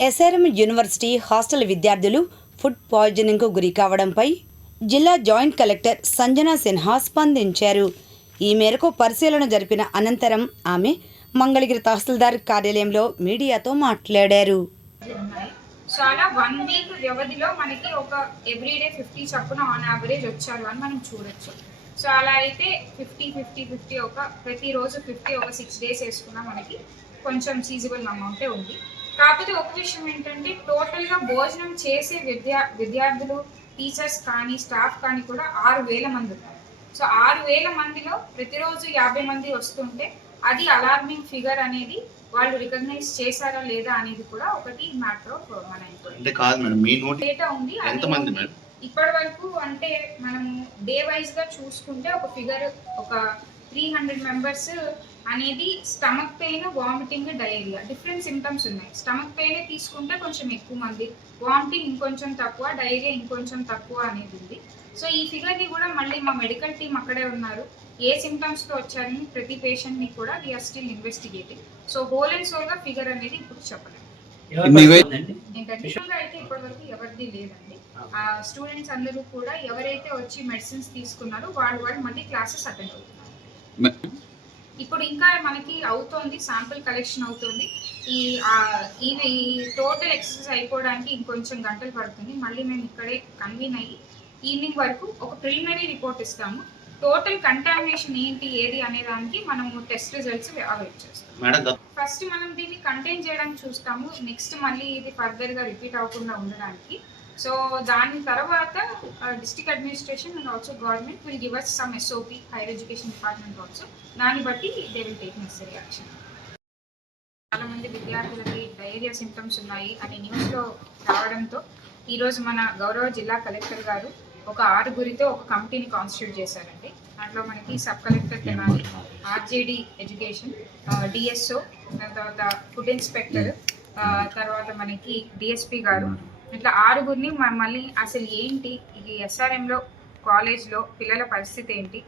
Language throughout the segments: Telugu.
ఎస్ఆర్ఎం యూనివర్సిటీ హాస్టల్ విద్యార్థులు ఫుడ్ పాయిజనింగ్కు గురి కావడంపై జిల్లా జాయింట్ కలెక్టర్ సంజనా సిన్హా స్పందించారు. ఈ మేరకు పరిశీలన జరిపిన అనంతరం ఆమె మంగళగిరి తహసీల్దార్ కార్యాలయంలో మీడియాతో మాట్లాడారు. చాలా వన్ వీక్ వ్యవధిలో మనకి ఒక ఎవ్రీడే ఫిఫ్టీ చప్పున ఆన్ యావరేజ్ వచ్చారు అని మనం చూడొచ్చు. సో అలా అయితే ఫిఫ్టీ ఫిఫ్టీ ఫిఫ్టీ ఒక ప్రతిరోజు ఫిఫ్టీ ఒక సిక్స్ డేస్ వేసుకున్నా మనకి కొంచెం సీజబుల్ అమౌంటే ఉంది. కాకపోతే ఒక విషయం ఏంటంటే టోటల్గా భోజనం చేసే విద్యా విద్యార్థులు టీచర్స్ కానీ స్టాఫ్ కానీ కూడా ఆరు వేల మంది ఉన్నారు. సో ఆరు వేల మందిలో ప్రతిరోజు యాభై మంది వస్తుంటే అది అలార్మింగ్ ఫిగర్ అనేది వాళ్ళు రికగ్నైజ్ చేశారా లేదా అనేది కూడా ఒకటి మ్యాటర్ ఆఫ్ మన అంటే కాదు మేడం మీ నోటి డేటా ఉంది మేడం? ఇప్పటి వరకు అంటే మనము డే వైజ్గా చూసుకుంటే ఒక ఫిగర్ ఒక త్రీ హండ్రెడ్ మెంబర్స్ అనేది stomach pain vomiting diarrhoea different symptoms ఉన్నాయి. స్టమక్ పెయిన్ తీసుకుంటే కొంచెం ఎక్కువ మంది. వామిటింగ్ ఇంకొంచెం తక్కువ డయేరియా ఇంకొంచెం తక్కువ అనేది ఉంది. సో ఈ ఫిగర్ని కూడా మళ్ళీ మా మెడికల్ టీం అక్కడే ఉన్నారు. ఏ సిమ్టమ్స్తో వచ్చారని ప్రతి పేషెంట్ని కూడా we're still investigating so whole and సోల్గా figure అనేది ఇప్పుడు ఇంకా అయితే ఇప్పటివరకు ఎవరిది లేదండి. ఆ. స్టూడెంట్స్ అందరూ కూడా ఎవరైతే వచ్చి మెడిసిన్స్ తీసుకున్నారో వాళ్ళు వాళ్ళు మళ్ళీ క్లాసెస్ అటెండ్ అవుతున్నారు ఇప్పుడు ఇంకా మనకి అవుతోంది శాంపుల్ కలెక్షన్ అవుతుంది. ఈ ఇది టోటల్ ఎక్సర్సైజ్ అయిపోవడానికి ఇంకొంచెం గంటలు పడుతుంది. మళ్ళీ మేము ఇక్కడే కన్వీన్ అయ్యి ఈవినింగ్ వరకు ఒక ప్రిలిమినరీ రిపోర్ట్ ఇస్తాము. టోటల్ కంటామినేషన్ ఏంటి ఏది అనే దానికి మనము టెస్ట్ రిజల్ట్స్ అవైట్ చేస్తాం ఫస్ట్ మనం దీన్ని కంటైన్ చేయడానికి చూస్తాము. నెక్స్ట్ మళ్ళీ ఇది ఫర్దర్గా రిపీట్ అవ్వకుండా ఉండడానికి. సో దాని తర్వాత district administration and also government will give us some SOP higher education department also దాన్ని బట్టి they will take necessary action చాలా మంది విద్యార్థులకి డయేరియా సిమ్టమ్స్ ఉన్నాయి అనే న్యూస్లో రావడంతో ఈ రోజు మన గౌరవ జిల్లా కలెక్టర్ గారు ఒక ఆరుగురితో ఒక కమిటీని కాన్స్టిట్యూట్ చేశారండి. దాంట్లో మనకి sub collector Tenali RJD education DSO తర్వాత ఫుడ్ ఇన్స్పెక్టర్ తర్వాత మనకి డిఎస్పి గారు ఇట్లా ఆరుగురిని మమ్మల్ని అసలు ఏంటి? ఈ ఎస్ఆర్ఎంలో కాలేజ్లో పిల్లల పరిస్థితి ఏంటి?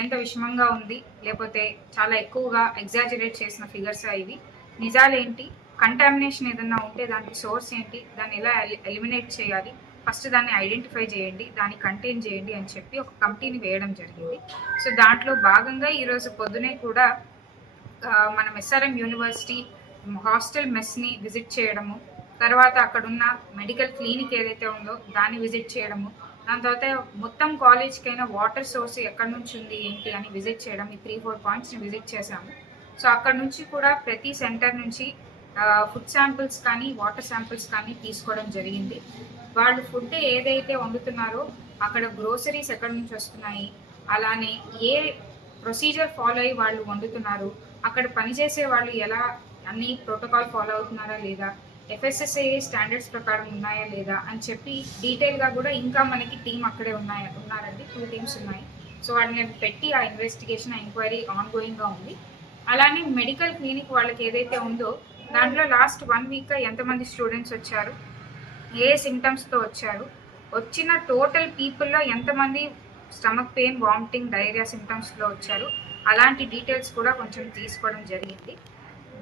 ఎంత విషమంగా ఉంది? లేకపోతే చాలా ఎక్కువగా ఎగ్జాజరేట్ చేసిన ఫిగర్స్ ఇవి. నిజాలేంటి? కంటామినేషన్ ఏదన్నా ఉంటే దానికి సోర్స్ ఏంటి? దాన్ని ఎలా ఎలిమినేట్ చేయాలి? ఫస్ట్ దాన్ని ఐడెంటిఫై చేయండి. దాన్ని కంటైన్ చేయండి అని చెప్పి ఒక కమిటీని వేయడం జరిగింది. సో దాంట్లో భాగంగా ఈరోజు పొద్దునే కూడా మనం ఎస్ఆర్ఎం యూనివర్సిటీ హాస్టల్ మెస్ని విజిట్ చేయడము తర్వాత అక్కడున్న మెడికల్ క్లినిక్ ఏదైతే ఉందో దాన్ని విజిట్ చేయడము. దాని తర్వాత మొత్తం కాలేజ్కైనా వాటర్ సోర్స్ ఎక్కడి నుంచి ఉంది ఏంటి అని విజిట్ చేయడం ఈ త్రీ ఫోర్ పాయింట్స్ని విజిట్ చేశాము. సో అక్కడ నుంచి కూడా ప్రతి సెంటర్ నుంచి ఫుడ్ శాంపిల్స్ కానీ వాటర్ శాంపిల్స్ కానీ తీసుకోవడం జరిగింది. వాళ్ళు ఫుడ్ ఏదైతే వండుతున్నారో అక్కడ గ్రోసరీస్ ఎక్కడి నుంచి వస్తున్నాయి అలానే ఏ ప్రొసీజర్ ఫాలో అయ్యి వాళ్ళు వండుతున్నారు అక్కడ పనిచేసే వాళ్ళు ఎలా అన్ని ప్రోటోకాల్ ఫాలో అవుతున్నారా లేదా ఎఫ్ఎస్ఎస్ఏ స్టాండర్డ్స్ ప్రకారం ఉన్నాయా లేదా అని చెప్పి డీటెయిల్గా కూడా ఇంకా మనకి టీం అక్కడే ఉన్నాయా ఉన్నారండి. టూ టీమ్స్ ఉన్నాయి. సో వాటిని పెట్టి ఆ ఇన్వెస్టిగేషన్ ఆ ఎంక్వైరీ ఆన్ గోయింగ్గా ఉంది. అలానే మెడికల్ క్లినిక్ వాళ్ళకి ఏదైతే ఉందో దాంట్లో లాస్ట్ వన్ వీక్గా ఎంతమంది స్టూడెంట్స్ వచ్చారు? ఏ సిమ్టమ్స్తో వచ్చారు? వచ్చిన టోటల్ పీపుల్లో ఎంతమంది స్టమక్ పెయిన్ వామిటింగ్ డైరియా సిమ్టమ్స్లో వచ్చారు? అలాంటి డీటెయిల్స్ కూడా కొంచెం తీసుకోవడం జరిగింది.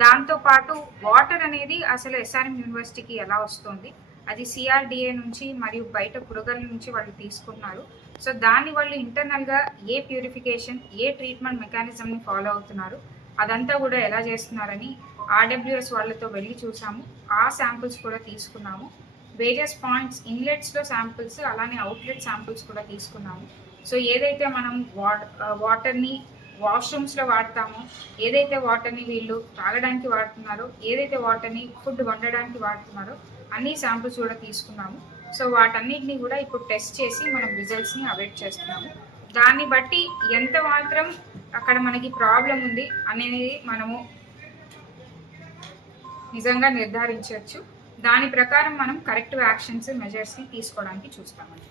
దాంతోపాటు వాటర్ అనేది అసలు ఎస్ఆర్ఎం యూనివర్సిటీకి ఎలా వస్తుంది? అది సిఆర్డిఏ నుంచి మరియు బయట పుడగల నుంచి వాళ్ళు తీసుకున్నారు. సో దాన్ని వాళ్ళు ఇంటర్నల్గా ఏ ప్యూరిఫికేషన్ ఏ ట్రీట్మెంట్ మెకానిజంని ఫాలో అవుతున్నారు? అదంతా కూడా ఎలా చేస్తున్నారని ఆర్డబ్ల్యూఎస్ వాళ్ళతో వెళ్ళి చూసాము. ఆ శాంపిల్స్ కూడా తీసుకున్నాము. వేరియస్ పాయింట్స్ ఇన్లెట్స్లో శాంపిల్స్ అలానే అవుట్లెట్ శాంపిల్స్ కూడా తీసుకున్నాము. సో ఏదైతే మనం వాట్ వాటర్ని వాష్రూమ్స్లో వాడతామో. ఏదైతే వాటర్ని వీళ్ళు తాగడానికి వాడుతున్నారో ఏదైతే వాటర్ని ఫుడ్ వండడానికి వాడుతున్నారో అన్ని శాంపుల్స్ కూడా తీసుకున్నాము. సో వాటన్నిటిని కూడా ఇప్పుడు టెస్ట్ చేసి మనం రిజల్ట్స్ని అవైట్ చేస్తున్నాము. దాన్ని బట్టి ఎంత మాత్రం అక్కడ మనకి ప్రాబ్లం ఉంది అనేది మనము నిజంగా నిర్ధారించవచ్చు. దాని ప్రకారం మనం కరెక్ట్ యాక్షన్స్ మెజర్స్ని తీసుకోవడానికి చూస్తామండి.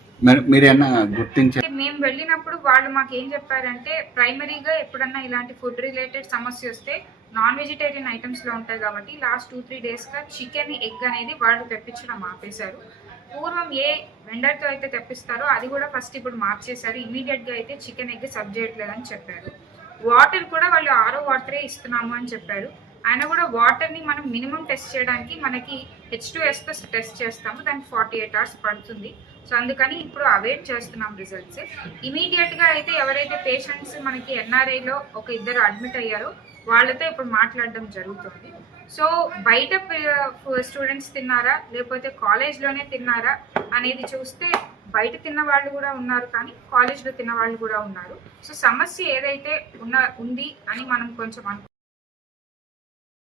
గుర్తించారు మేము వెళ్ళినప్పుడు వాళ్ళు మాకు ఏం చెప్పారంటే ప్రైమరీగా ఎప్పుడన్నా ఇలాంటి ఫుడ్ రిలేటెడ్ సమస్య వస్తే నాన్ వెజిటేరియన్ ఐటమ్స్లో ఉంటాయి కాబట్టి లాస్ట్ టూ త్రీ డేస్గా చికెన్ ఎగ్ అనేది వాళ్ళు తెప్పించడం ఆపేశారు. పూర్వం ఏ వెండర్తో అయితే తెప్పిస్తారో అది కూడా ఫస్ట్ ఇప్పుడు మార్చేశారు. ఇమీడియట్గా అయితే చికెన్ ఎగ్ సబ్ చేయట్లేదని చెప్పారు. వాటర్ కూడా వాళ్ళు ఆరో వాటరే ఇస్తున్నాము అని చెప్పారు. ఆయన కూడా వాటర్ని మనం మినిమం టెస్ట్ చేయడానికి మనకి హెచ్ టు ఎస్తో టెస్ట్ చేస్తాము. దానికి ఫార్టీ ఎయిట్ అవర్స్ పడుతుంది. సో అందుకని ఇప్పుడు అవేట్ చేస్తున్నాం రిజల్ట్స్ ఇమీడియట్గా అయితే ఎవరైతే పేషెంట్స్ మనకి ఎన్ఆర్ఐలో ఒక ఇద్దరు అడ్మిట్ అయ్యారో వాళ్ళతో ఇప్పుడు మాట్లాడడం జరుగుతుంది. సో బయట uh, స్టూడెంట్స్ తిన్నారా? లేకపోతే కాలేజ్లోనే తిన్నారా? అనేది చూస్తే బయట తిన్న వాళ్ళు కూడా ఉన్నారు కానీ కాలేజ్లో తిన్న వాళ్ళు కూడా ఉన్నారు. సో సమస్య ఏదైతే ఉన్న ఉంది అని మనం కొంచెం అనుకుంటున్నాం.